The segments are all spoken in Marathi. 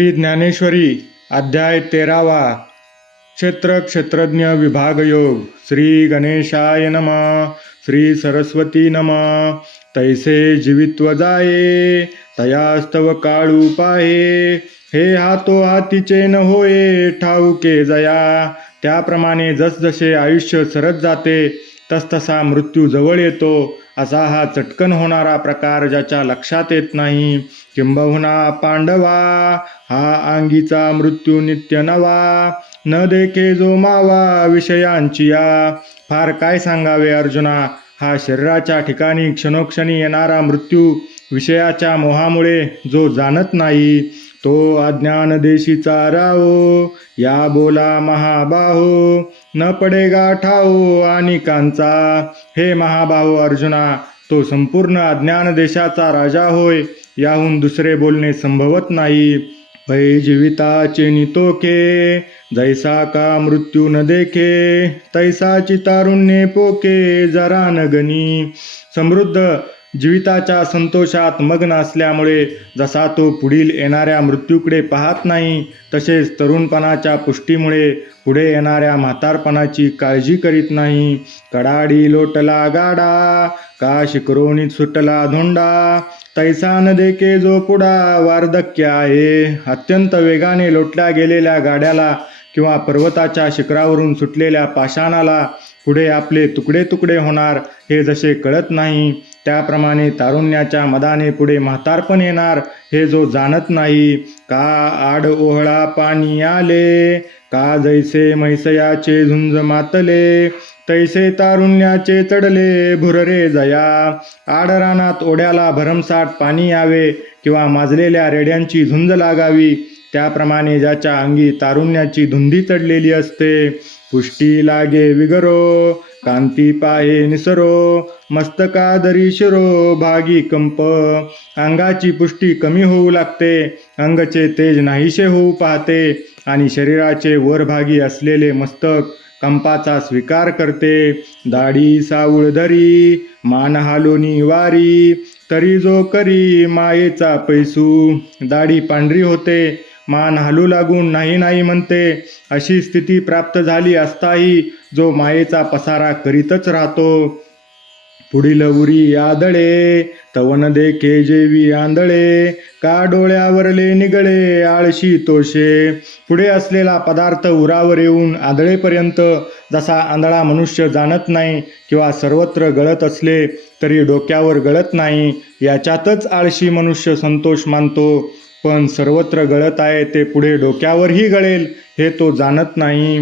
श्री ज्ञानेश्वरी अध्याय तेरावा क्षेत्र क्षेत्रज्ञ विभाग योग. श्री गणेशाय नमा श्री सरस्वती नम. तैसे जीवित्व जाये तयास्तव काळू पाहे हे हातो हातीचे न होये ठाऊके जया. त्याप्रमाणे जसजसे आयुष्य सरत जाते तसतसा मृत्यू जवळ येतो. असा हा चटकन होणारा प्रकार ज्याच्या लक्षात येत नाही. किंबहुना पांडवा हा अंगीचा मृत्यू नित्य नवा. न देखे जो मावा विषयांची या. फार काय सांगावे अर्जुना हा शरीराच्या ठिकाणी क्षणोक्षणी येणारा मृत्यू विषयाच्या मोहामुळे जो जाणत नाही तो अज्ञान देशीचा राहो. या बोला महाबाहो न पडेगा ठाओ आणि कांचा हे महाबाहो अर्जुना तो संपूर्ण अज्ञान देशाचा राजा होय. याहून दुसरे बोलणे संभवत नाही. भय जीविताचे नितोके जैसा का मृत्यू न देखे तैसाची तारुण्ये पोके जरा न गणी समृद्ध जीविताच्या संतोषात मग्न असल्यामुळे जसा तो पुढील येणाऱ्या मृत्यूकडे पाहत नाही तसेच तरुणपणाच्या पुष्टीमुळे पुढे येणाऱ्या म्हातारपणाची काळजी करीत नाही. कडाडी लोटला गाडा का शिकरोनीत सुटला धोंडा. तैसा न देके जो पुढा वार्धक्य आहे. अत्यंत वेगाने लोटल्या गेलेल्या गाड्याला किंवा पर्वताच्या शिखरावरून सुटलेल्या पाषाणाला पुढे आपले तुकडे तुकडे होणार हे जसे कळत नाही. त्याप्रमाणे तारुण्याच्या मदाने पुढे म्हातारपण येणार. हे जो जाणत नाही का आड ओहळा पाणी आले? का जैसे मैसयाचे झुंज मातले? तैसे तारुण्याचे चढले भुररे जया. आडरानात ओढ्याला भरमसाठ पाणी यावे किंवा माजलेल्या रेड्यांची झुंज लागावी. त्याप्रमाणे ज्याच्या अंगी तारुण्याची धुंदी चढलेली असते. पुष्टी लागे विगरो कांती पाये निसरो. मस्तकादरी शिरो भागी कंप. अंगाची पुष्टी कमी होऊ लागते. अंगचे तेज नाहीसे होऊ पाहते आणि शरीराचे वरभागी असलेले मस्तक कंपाचा स्वीकार करते. दाढी साऊळ धरी मान हालोनी वारी तरी जो करी मायेचा पैसू. दाढी पांढरी होते. मान हालू लागून नाही नाही म्हणते. अशी स्थिती प्राप्त झाली असताही जो मायेचा पसारा करीतच राहतो. पुढील उरी आदळे तवन देखे जेवी आंधळे का डोळ्यावरले निगळे आळशी तोषे पुढे असलेला पदार्थ उरावर येऊन आदळेपर्यंत जसा आंधळा मनुष्य जाणत नाही किंवा सर्वत्र गळत असले तरी डोक्यावर गळत नाही याच्यातच आळशी मनुष्य संतोष मानतो. पण सर्वत्र गळत आहे ते पुढे डोक्यावरही गळेल हे तो जाणत नाही.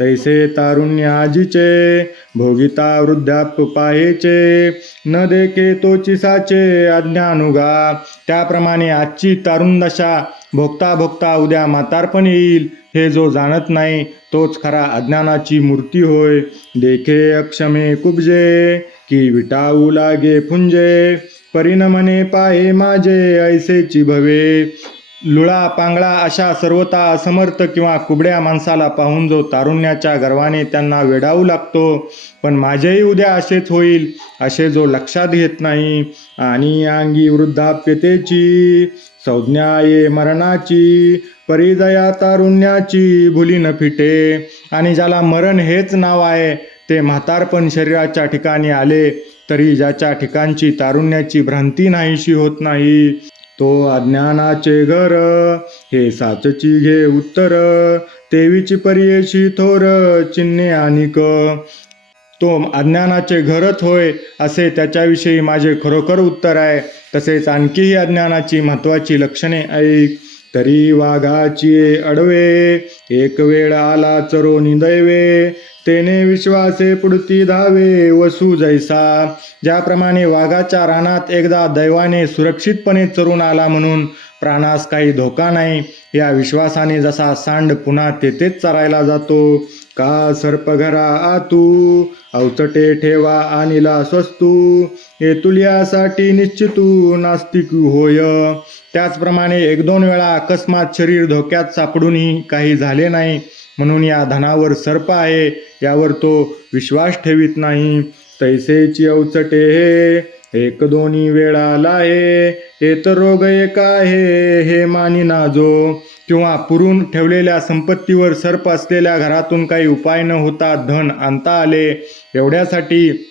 तैसे तारुण्य आजीचे भोगिता वृद्धाप पाहेचे न देखे तोची साचे अज्ञानुगा त्याप्रमाणे आजची तारुण दशा भोगता भोगता उद्या म्हातारपण येईल हे जो जाणत नाही तोच खरा अज्ञानाची मूर्ती होय. देखे अक्षमे कुबजे की विटाऊ लागे फुंजे. परिणमने पाहे माझे ऐसेची भवे. लुळा पांगळा अशा सर्वता असमर्थ किंवा कुबड्या माणसाला पाहून जो तारुण्याच्या गर्वाने त्यांना वेडावू लागतो पण माझेही उद्या असेच होईल असे जो लक्षात घेत नाही. आणि अंगी वृद्धाप्यतेची संज्ञा ये मरणाची परिदया तारुण्याची भुली न फिटे. आणि ज्याला मरण हेच नाव आहे ते म्हातारपण शरीराच्या ठिकाणी आले तरी ज्याच्या ठिकाणची तारुण्याची भ्रांती नाहीशी होत नाही. तो अज्ञानाचे घर हे साचची घे उत्तर तेवीची पर्येशी थोर चिन्हे आणिक तो अज्ञानाचे घरच होय असे त्याच्याविषयी माझे खरोखर उत्तर आहे. तसेच आणखीही अज्ञानाची महत्त्वाची लक्षणे ऐक तरी वाघाची अडवे एक वेळ आला चरोनी दैवे. तेने विश्वासे पुढती धावे वसू जैसा. ज्याप्रमाणे वाघाच्या रानात एकदा दैवाने सुरक्षितपणे चरून आला म्हणून प्राणास काही धोका नाही. या विश्वासाने जसा सांड पुन्हा तेथेच चरायला जातो. का सर्पघरा आतू? अवचटे ठेवा आणिला स्वस्तू येतुल्यासाठी निश्चितू नास्तिक होय. त्याचप्रमाणे एक दोन वेळा अकस्मात शरीर धोक्यात सापडूनही काही झाले नाही. म्हणून या धनावर सर्प आहे. यावर तो विश्वास ठेवित नाही. तैसेची अवचटे. हे एक दोन्ही वेळाला हे येत रोग एक आहे हे मानी नाजो. किंवा पुरून ठेवलेल्या संपत्तीवर सर्प असलेल्या घरातून काही उपाय न होता धन आणता आले. एवढ्यासाठी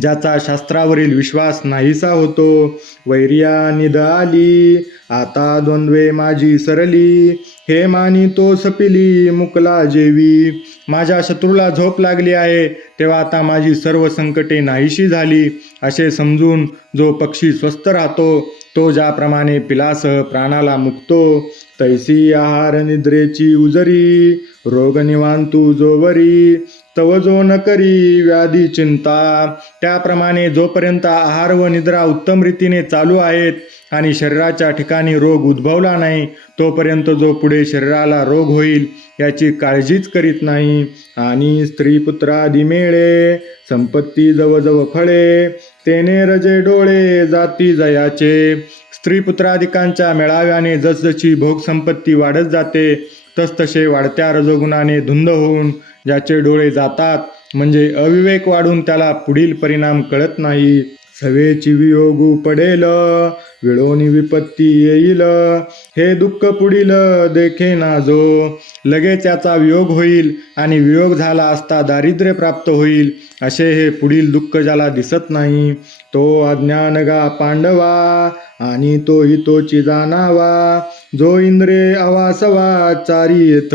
ज्याचा शास्त्रावरील विश्वास नाहीसा होतो वैर्या निद आली आता द्वंद्वे माझी सरली. हे मानी तो सपिली मुकला जेवी. माझ्या शत्रूला झोप लागली आहे तेव्हा आता माझी सर्व संकटे नाहीशी झाली. असे समजून जो पक्षी स्वस्थ राहतो तो ज्याप्रमाणे पिलासह प्राणाला मुक्तो तैसी आहार निद्रेची उजरी रोग निवांतू जोवरी तव जो न करी व्याधी चिंता. त्याप्रमाणे जोपर्यंत आहार व निद्रा उत्तम रीतीने चालू आहेत आणि शरीराच्या ठिकाणी रोग उद्भवला नाही तोपर्यंत जो पुढे शरीराला रोग होईल याची काळजीच करीत नाही. आणि स्त्री पुत्रादी मेळे संपत्ती जवळजवळ फळे तेने रजे डोळे जाती जयाचे. स्त्री पुत्राधिकांच्या मेळाव्याने जसजशी भोगसंपत्ती वाढत जाते तसतसे वाढत्या रजोगुणाने धुंद होऊन ज्याचे डोळे जातात म्हणजे अविवेक वाढून त्याला पुढील परिणाम कळत नाही. सवेची वियोगू पडेल वेळोनी विपत्ती येईल हे दुःख पुढील देखे ना जो लगेच याचा वियोग होईल आणि वियोग झाला असता दारिद्र्य प्राप्त होईल असे हे पुढील दुःख ज्याला दिसत नाही. तो अज्ञानगा पांडवा आणि तो हितोची जाणावा जो इंद्रे अवासवा चारी येथ.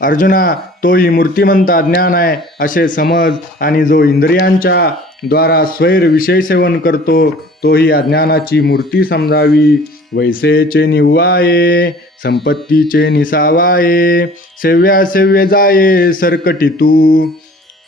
अर्जुना तोही मूर्तिमंत अज्ञान आहे असे समज आणि जो इंद्रियांच्या द्वारा स्वैर विषय सेवन करतो तोही अज्ञानाची मूर्ती समजावी. वैसेचे निव्वाये संपत्तीचे निसावाये सेव्या सेव्य जाये सरकटी तू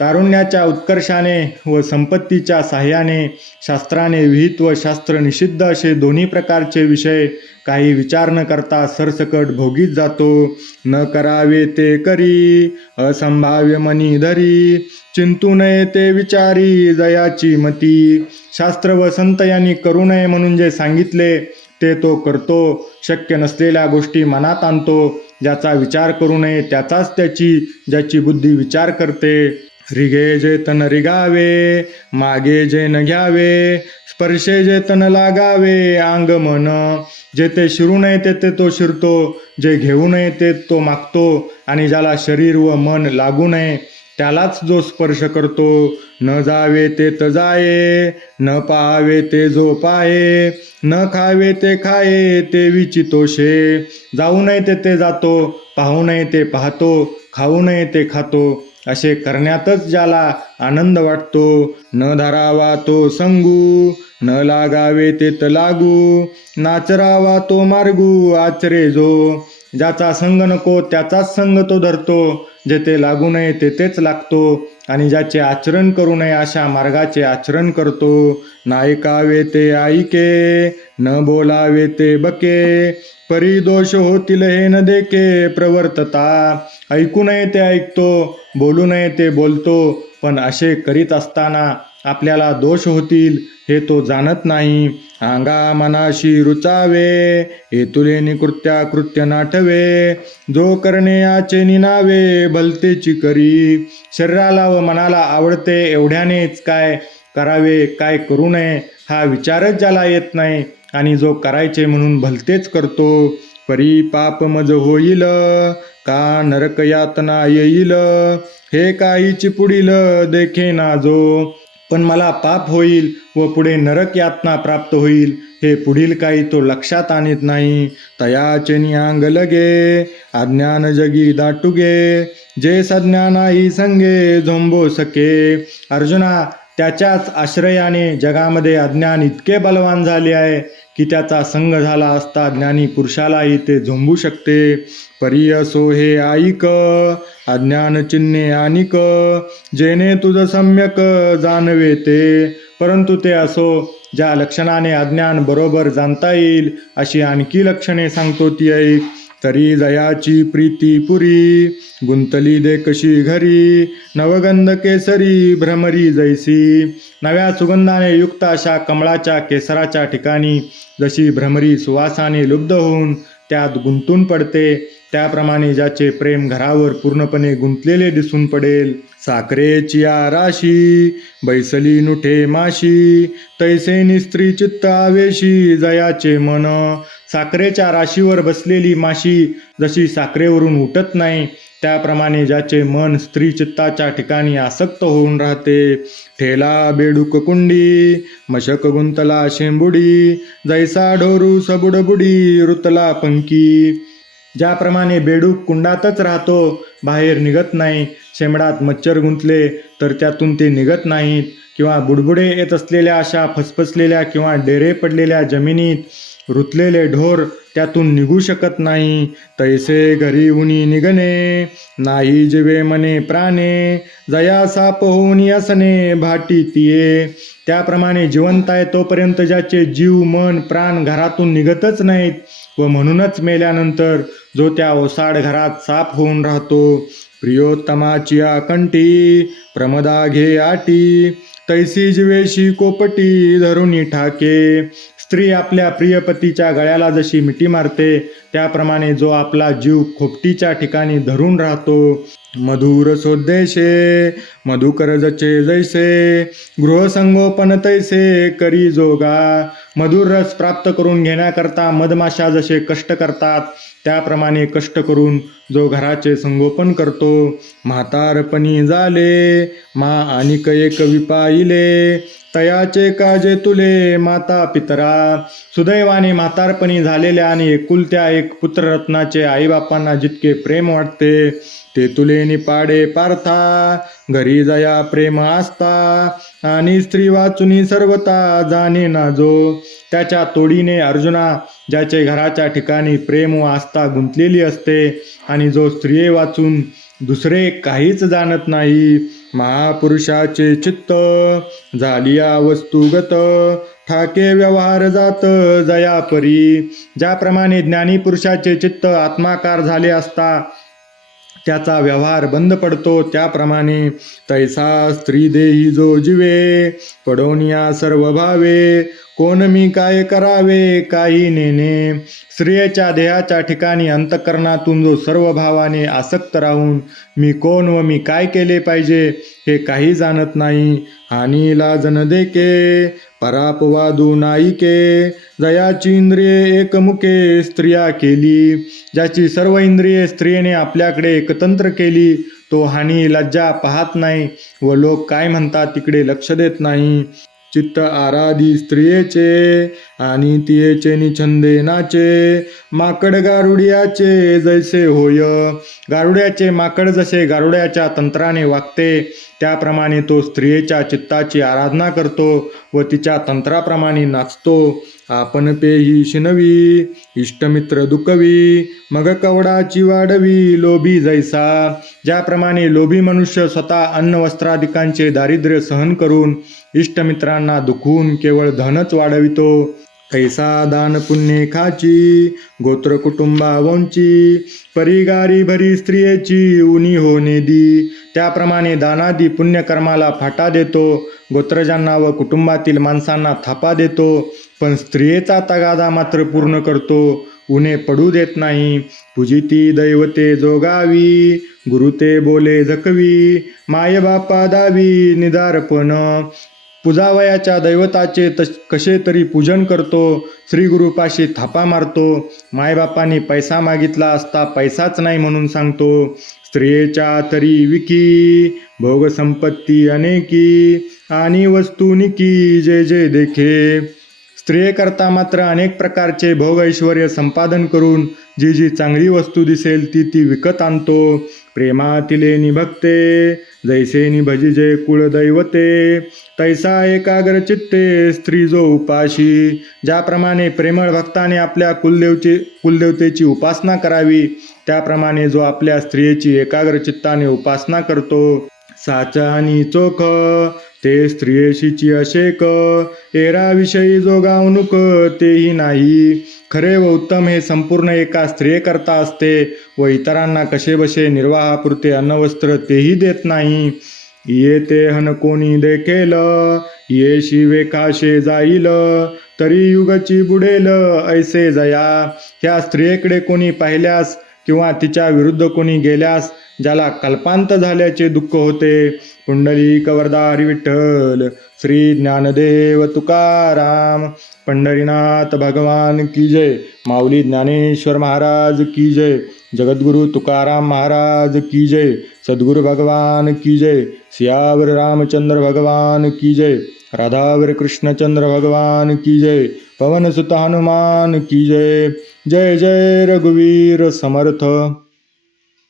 तारुण्याच्या उत्कर्षाने व संपत्तीच्या साह्याने शास्त्राने विहित व शास्त्र निषिद्ध असे दोन्ही प्रकारचे विषय काही विचार न करता सरसकट भोगीत जातो. न करावे ते करी असंभाव्य मनी धरी चिंतू नये ते विचारी जयाची मती. शास्त्र व संत यांनी करू नये म्हणून जे सांगितले ते तो करतो. शक्य नसलेल्या गोष्टी मनात आणतो. ज्याचा विचार करू नये त्याचाच त्याची ज्याची बुद्धी विचार करते. रिगे जे तन रिगावे मागे जे न घ्यावे स्पर्शे जे तन लागावे अंग मन जे ते शिरू नये ते ते तो शिरतो जे घेऊ नये ते तो मागतो आणि ज्याला शरीर व मन लागू नये त्यालाच जो स्पर्श करतो न जावे ते त जाये न पाहावे ते जो पाये न खावे ते खाये ते विचितोषे जाऊ नये ते ते जातो पाहू नये ते पाहतो खाऊ नये ते खातो असे करण्यातच ज्याला आनंद वाटतो. न धरावा तो संगू न लागावे ते लागू. नाचरावा तो मार्गू आचरे जो. ज्याचा संग नको त्याचाच संग तो धरतो. जेथे लागू नये तेथेच लागतो. आणि ज्याचे आचरण करू नये अशा मार्गाचे आचरण करतो. नायकावे ते ऐके न बोलावे ते बके. परिदोष होतील हे न देके प्रवर्तता. ऐकू नये ते ऐकतो बोलू नये ते बोलतो. पण असे करीत असताना आपल्याला दोष होतील हे तो जाणत नाही. अंगा मनाशी रुचावे हेतुले निकृत्या कृत्य नाठवे. जो करणे याचे निनावे भलतेची करी. शरीराला व मनाला आवडते एवढ्यानेच काय करावे काय करू नये हा विचारच ज्याला येत नाही. आणि जो करायचे म्हणून भलतेच करतो परी पाप मज होईल का नरक यातना येईल. हे काहीची पुढील देखे ना जो पण मला पाप होईल व पुढे नरक यातना प्राप्त होईल. हे पुढील काही तो लक्षात आणत नाही. तयाचे नियांग लगे अज्ञान जगी दाटुगे जे सज्ञानाई संगे झोंबो सके. अर्जुना त्याच्याच आश्रयाने जगामध्ये अज्ञान इतके बलवान झाले आहे की त्याचा संग झाला असता ज्ञानी पुरुषालाही ते झोंबू शकते. परी असो हे ऐक अज्ञान चिन्हे आणिक जेणे तुझ सम्यक जाणवे ते. परंतु ते असो ज्या लक्षणाने अज्ञान बरोबर जाणता येईल अशी आणखी लक्षणे सांगतो ती ऐक तरी जयाची प्रीती पुरी गुंतली दे कशी घरी नवगंध केसरी भ्रमरी जैसी. नव्या सुगंधाने युक्त अशा कमळाच्या केसराच्या ठिकाणी जशी भ्रमरी सुवासाने लुब्ध होऊन त्यात गुंतून पडते त्याप्रमाणे ज्याचे प्रेम घरावर पूर्णपणे गुंतलेले दिसून पडेल साखरेची आराशी बैसली नुठे माशी तैसे निस्त्री चित्त आवेशी जयाचे मन. साखरेच्या राशीवर बसलेली माशी जशी साखरेवरून उठत नाही त्याप्रमाणे ज्याचे मन स्त्री चित्ताच्या ठिकाणी आसक्त होऊन राहते. ठेला बेडूक कुंडी मशक गुंतला शेंबुडी जैसा ढोरू सबुडबुडी रुतला पंकी. ज्याप्रमाणे बेडूक कुंडातच राहतो बाहेर निघत नाही शेंबडात मच्छर गुंतले तर त्यातून ते निघत नाहीत. किंवा बुडबुडे येत असलेल्या अशा फसफसलेल्या किंवा डेरे पडलेल्या जमिनीत रुतलेले ढोर त्यातून निघू शकत नाही. तैसे घरी उनी निघणे नाही जिवे मने प्राणे जया साप होऊन यसने भाटी तिये. त्याप्रमाणे जिवंत आहे तोपर्यंत ज्याचे जीव मन प्राण घरातून निघतच नाहीत. व म्हणूनच मेल्यानंतर जो त्या ओसाड घरात साप होऊन राहतो प्रियोत्तमाची आकंठी प्रमदा घे आटी तैसी जिवेशी कोपटी धरुणी ठाके. स्त्री आपल्या प्रियपतीच्या गळ्याला जशी मिठी मारते त्याप्रमाणे जो आपला जीव खोपटीच्या ठिकाणी धरून राहतो मधुर सोद्देशे मधुकर जचे जैसे गृहसंगोपन तैसे करी जोगा. मधुर रस प्राप्त करून घेण्याकरता मधमाशा जसे कष्ट करतात त्याप्रमाणे कष्ट करून जो घराचे संगोपन करतो म्हातारपणी झाले मा आणि एक विपाईले तयाचे काजे तुले माता पितरा. सुदैवाने म्हातारपणी झालेल्या आणि एकुलत्या एक पुत्ररत्नाचे आईबापांना जितके प्रेम वाटते ते तुले निपाडे पार्था. घरी जया प्रेम असता आणि स्त्री वाचुनी सर्वता जाणे ना जो त्याच्या तोडीने अर्जुना ज्याचे घराच्या ठिकाणी प्रेम व आस्था गुंतलेली असते आणि जो स्त्रिये वाचून दुसरे काहीच जाणत नाही महापुरुषाचे चित्त झालिया वस्तुगत ठाके व्यवहार जात जया परी. ज्याप्रमाणे ज्ञानी पुरुषाचे चित्त आत्माकार झाले असता त्याचा व्यवहार बंद पडतो त्याप्रमाणे तैसा स्त्री देही जो जिवे पडोनिया सर्व भावे. कोण मी काय करावे? काही नेने स्त्रियेच्या देहाच्या ठिकाणी अंतकरणातून जो सर्व भावाने आसक्त राहून मी कोण व मी काय केले पाहिजे हे काही जाणत नाही. आणि लाजन देके परापवादू नाईके. जयाची इंद्रिये एकमुखे स्त्रिया केली. ज्याची सर्व इंद्रिये स्त्रियेने आपल्याकडे एकतंत्र केली तो हानी लज्जा पाहत नाही व लोक काय म्हणतात तिकडे लक्ष देत नाही. चित्त आराधी स्त्रियेचे आणि तियेचे निछंदे नाचे. माकड गारुडियाचे जैसे होय. गारुड्याचे माकड जसे गारुड्याच्या तंत्राने वागते त्याप्रमाणे तो स्त्रियेच्या चित्ताची आराधना करतो व तिच्या तंत्राप्रमाणे नाचतो. आपण पेही शिनवी इष्टमित्र दुखवी मग कवडाची वाढवी लोभी जैसा. ज्याप्रमाणे लोभी मनुष्य स्वतः अन्न वस्त्रादिकांचे दारिद्र्य सहन करून इष्टमित्रांना दुखून केवळ धनच वाढवितो. कैसा दान पुण्ये खाची गोत्र कुटुंबावंची परिगारी भरी स्त्रियेची उनी होणे दी. त्याप्रमाणे दानादी पुण्यकर्माला फाटा देतो. गोत्रजांना व कुटुंबातील माणसांना थापा देतो. पण स्त्रियेचा तगादा मात्र पूर्ण करतो. उणे पडू देत नाही. पूजिती दैवते जोगावी. गुरुते बोले बोले झकवी मायबापा दावी निदारपण पूजावयाच्या दैवताचे तश कसे तरी पूजन करतो श्रीगुरुपाशी थापा मारतो मायबापांनी पैसा मागितला असता पैसाच नाही म्हणून सांगतो स्त्रियेच्या तरी विकी भोगसंपत्ती अनेकी आणि वस्तू निकी जे जे देखे. स्त्रियेकरता मात्र अनेक प्रकारचे भोग ऐश्वर संपादन करून जी जी चांगली वस्तू दिसेल ती ती विकत आणतो. प्रेमातिले निभक्ते जैसे निभजिजे कुळदैवते तैसा एकाग्र चित्ते स्त्री जो उपाशी. ज्याप्रमाणे प्रेमळ भक्ताने आपल्या कुलदेवची कुलदेवतेची उपासना करावी त्याप्रमाणे जो आपल्या स्त्रियेची एकाग्र चित्ताने उपासना करतो. साचा आणि चोख ते स्त्रियेशीची अशेक एराविषयी जो गावणूक तेही नाही. खरे व उत्तम हे संपूर्ण एका स्त्रियेकरता असते व इतरांना कसेबसे निर्वाहापुरते अन्नवस्त्र तेही देत नाही. येते हन कोणी देखेल ये शिवे काशे जाईल तरी युगची बुडेल ऐसे जया. ह्या स्त्रियेकडे कोणी पाहिल्यास किंवा तिच्या विरुद्ध कोणी गेल्यास ज्याला कल्पांत झाल्याचे दुःख होते पुंडली कवरदारी विठ्ठल श्री ज्ञानदेव तुकाराम पंढरीनाथ भगवान की जय माऊली ज्ञानेश्वर महाराज की जय जगद्गुरु तुकाराम महाराज की जय सद्गुरु भगवान की जय सियावर रामचंद्र भगवान की जय राधावर कृष्णचंद्र भगवान की जय पवन सुत हनुमान की जय। जय जय रघुवीर समर्थ।